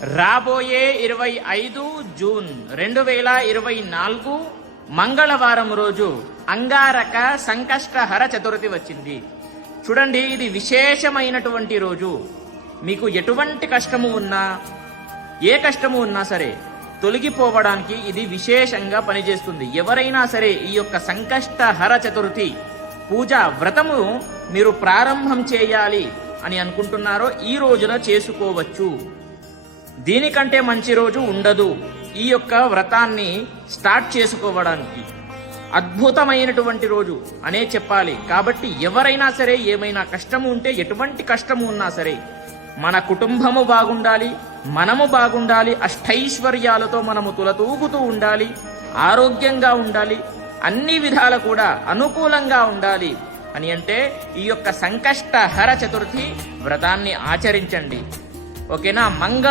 రాబోయే 25 జూన్ 2024 మంగళవారం రోజు అంగారక సంకష్టహర చతుర్థి వచ్చింది. చూడండి, ఇది విశేషమైనటువంటి రోజు. మీకు ఎటువంటి కష్టము ఉన్నా, ఏ కష్టము ఉన్నా సరే తొలగిపోవడానికి ఇది విశేషంగా పనిచేస్తుంది. ఎవరైనా సరే ఈ యొక్క సంకష్టహర చతుర్థి పూజ వ్రతము మీరు ప్రారంభం చేయాలి అని అనుకుంటున్నారో ఈ రోజున చేసుకోవచ్చు. దీనికంటే మంచి రోజు ఉండదు ఈ యొక్క వ్రతాన్ని స్టార్ట్ చేసుకోవడానికి. అద్భుతమైనటువంటి రోజు అనే చెప్పాలి. కాబట్టి ఎవరైనా సరే ఏమైనా కష్టము ఉంటే, ఎటువంటి కష్టము ఉన్నా సరే, మన కుటుంబము బాగుండాలి, మనము బాగుండాలి, అష్టైశ్వర్యాలతో మనము తులతూగుతూ ఉండాలి, ఆరోగ్యంగా ఉండాలి, అన్ని విధాల కూడా అనుకూలంగా ఉండాలి అని అంటే ఈ యొక్క సంకష్టహర చతుర్థి వ్రతాన్ని ఆచరించండి. ఓకేనా?